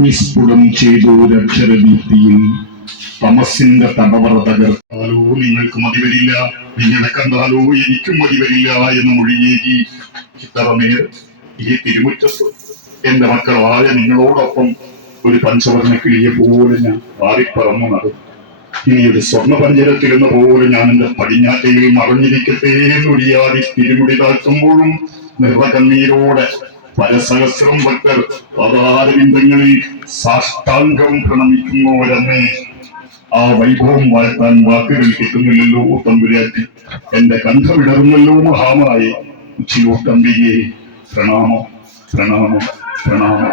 നിസ്ഫുടം ചെയ്തോരക്ഷരദീപ്തിയിൽ തമസിന്റെ തടവറ തകർത്താലോ നിങ്ങൾക്ക് മതിവരില്ല, നിങ്ങളെ കണ്ടാലോ എനിക്കും മതിവരില്ല എന്ന് മൊഴിയേകി ഇത്തറമേൽ ഈ തിരുമുറ്റത്ത് എന്റെ മക്കളായ നിങ്ങളോടൊപ്പം ഒരു പഞ്ചവർണ്ണ കിളിയെ പോലെ ഞാൻ പാറിപ്പറന്നു നടന്നു. ഇനി ഒരു സ്വർണ്ണ പഞ്ചരത്തിരുന്ന പോലെ ഞാൻ എന്റെ പടിഞ്ഞാറ്റയിൽ മറഞ്ഞിരിക്കട്ടെ എന്നൊരിയാടി തിരുമുടി താഴ്ത്തുമ്പോഴും നിർവകണ്ണീരോടെ പരസഹസ്രം ഭക്തർ പദാരവിന്ദങ്ങളിൽ സാഷ്ടാംഗം പ്രണമിക്കുന്നോരമ്മേ, ആ വൈഭവം വാഴ്ത്താൻ വാക്കുകൾ കിട്ടുന്നില്ലല്ലോ തമ്പുരാട്ടി. എന്റെ കണ്ഠമിടറുന്നല്ലോ മഹാമായി. ഉച്ചിലോട്ടമ്പികയെ പ്രണാമം പ്രണാമം പ്രണാമം.